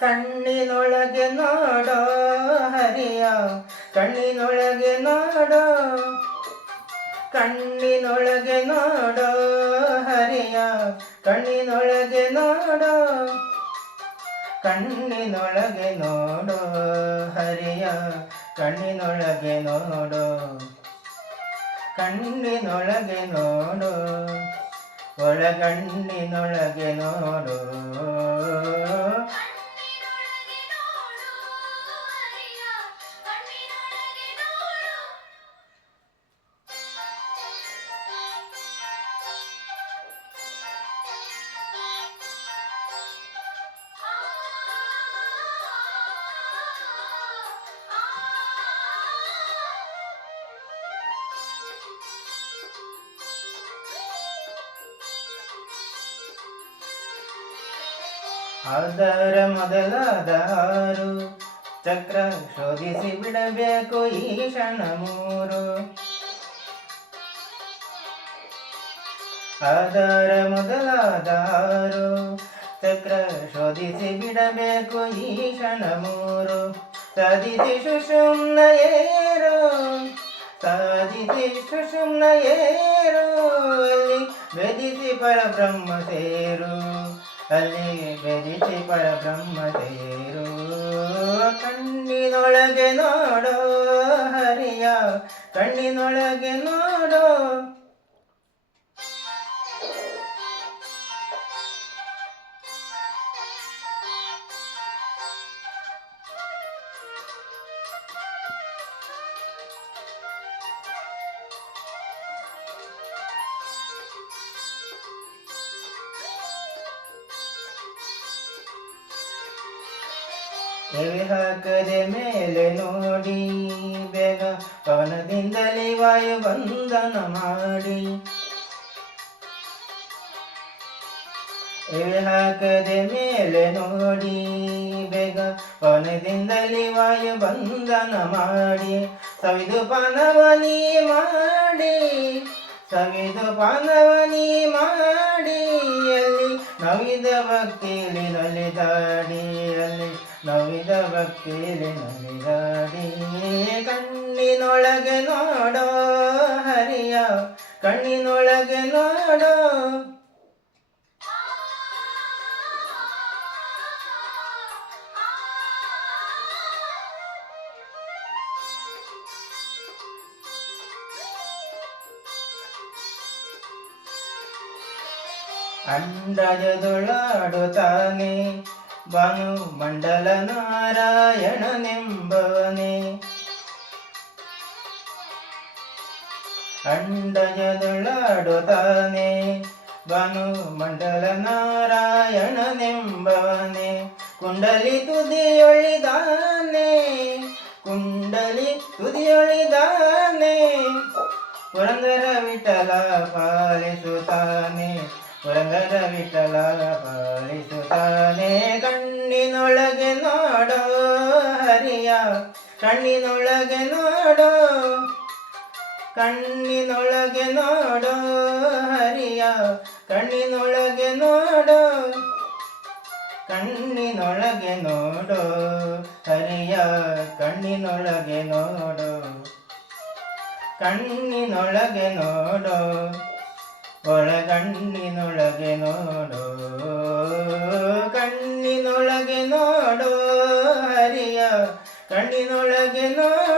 ಕಣ್ಣಿನೊಳಗೆ ನೋಡೋ ಹರಿಯ, ಕಣ್ಣಿನೊಳಗೆ ನೋಡೋ, ಕಣ್ಣಿನೊಳಗೆ ನೋಡೋ ಹರಿಯ, ಕಣ್ಣಿನೊಳಗೆ ನೋಡೋ, ಕಣ್ಣಿನೊಳಗೆ ನೋಡೋ ಹರಿಯ, ಕಣ್ಣಿನೊಳಗೆ ನೋಡೋ, ಕಣ್ಣಿನೊಳಗೆ ನೋಡೋ, ಒಳಗಣ್ಣಿನೊಳಗೆ ನೋಡೋ. ಅದರ ಮೊದಲಾದಾರು ಚಕ್ರ ಶೋಧಿಸಿ ಬಿಡಬೇಕು ಈ ಕ್ಷಣ ಮೂರು. ಅದರ ಮೊದಲಾದಾರು ಚಕ್ರ ಶೋಧಿಸಿ ಬಿಡಬೇಕು ಈ ಕ್ಷಣ ಮೂರು. ಸಾಧಿಸಿ ಸುಷುಮ್ನ ಏರು, ಸಾಧಿಸಿ ಸುಷುಮ್ನ ಏರು, ಅಲ್ಲಿ ಭೇದಿಸಿ ಪರಬ್ರಹ್ಮ ಸೇರು, ಅಲ್ಲಿ ಭೇದಿಸಿ ಪರಬ್ರಹ್ಮ ಸೇರು. ಕಣ್ಣಿನೊಳಗೆ ನೋಡೋ ಹರಿಯ, ಕಣ್ಣಿನೊಳಗೆ ನೋಡೋ, ಎವೆ ಹಾಕದೆ ಮೇಲೆ ನೋಡಿ ಬೇಗ ಪವನದಿಂದಲೇ ವಾಯು ಬಂಧನ ಮಾಡಿ. ಎವೆ ಹಾಕದೆ ಮೇಲೆ ನೋಡಿ ಬೇಗ ಪವನದಿಂದಲೇ ವಾಯು ಬಂಧನ ಮಾಡಿ. ಸವಿದು ಪಾನವನಿ ಮಾಡಿ, ಸವಿದು ಪಾನವನಿ ಮಾಡಿ, ಅಲ್ಲಿ ನವಿದ ಭಕ್ತಿಲಿ ನಲಿದಾಡಿ, ಅಲ್ಲಿ ನವಿದ ಭಕ್ತಿಲಿ ನಲಿದಾಡಿ. ಕಣ್ಣಿನೊಳಗೆ ನೋಡೋ ಹರಿಯ, ಕಣ್ಣಿನೊಳಗೆ ನೋಡೋ, ಅಂಡಜದೊಳಾಡುತ್ತಾನೆ ಭಾನು ಮಂಡಲ ನಾರಾಯಣನೆಂಬವನೇ. ಅಂಡಜದೊಳಾಡುತ್ತಾನೆ ಭಾನು ಮಂಡಲ ನಾರಾಯಣನೆಂಬವನೇ. ಕುಂಡಲಿ ತುದಿಯೊಳಿದಾನೆ, ಕುಂಡಲಿ ತುದಿಯೊಳಿದಾನೆ, ಪುರಂದರ ವಿಠಲ ಪಾಲಿಸುತ್ತಾನೆ, ಪುರಂದರ ವಿಠಲ ಪಾಲಿಸುತ್ತಾನೆ. ಕಣ್ಣಿನೊಳಗೆ ನೋಡೋ ಹರಿಯ, ಕಣ್ಣಿನೊಳಗೆ ನೋಡೋ, ಕಣ್ಣಿನೊಳಗೆ ನೋಡೋ ಹರಿಯ, ಕಣ್ಣಿನೊಳಗೆ ನೋಡೋ, ಕಣ್ಣಿನೊಳಗೆ ನೋಡೋ ಹರಿಯ, ಕಣ್ಣಿನೊಳಗೆ ನೋಡೋ, ಕಣ್ಣಿನೊಳಗೆ ನೋಡೋ, ಒಳಗಣ್ಣಿನೊಳಗೆ ನೋಡೋ. ಕಣ್ಣಿನೊಳಗೆ ನೋಡೋ ಹರಿಯ, ಕಣ್ಣಿನೊಳಗೆ ನೋಡೋ.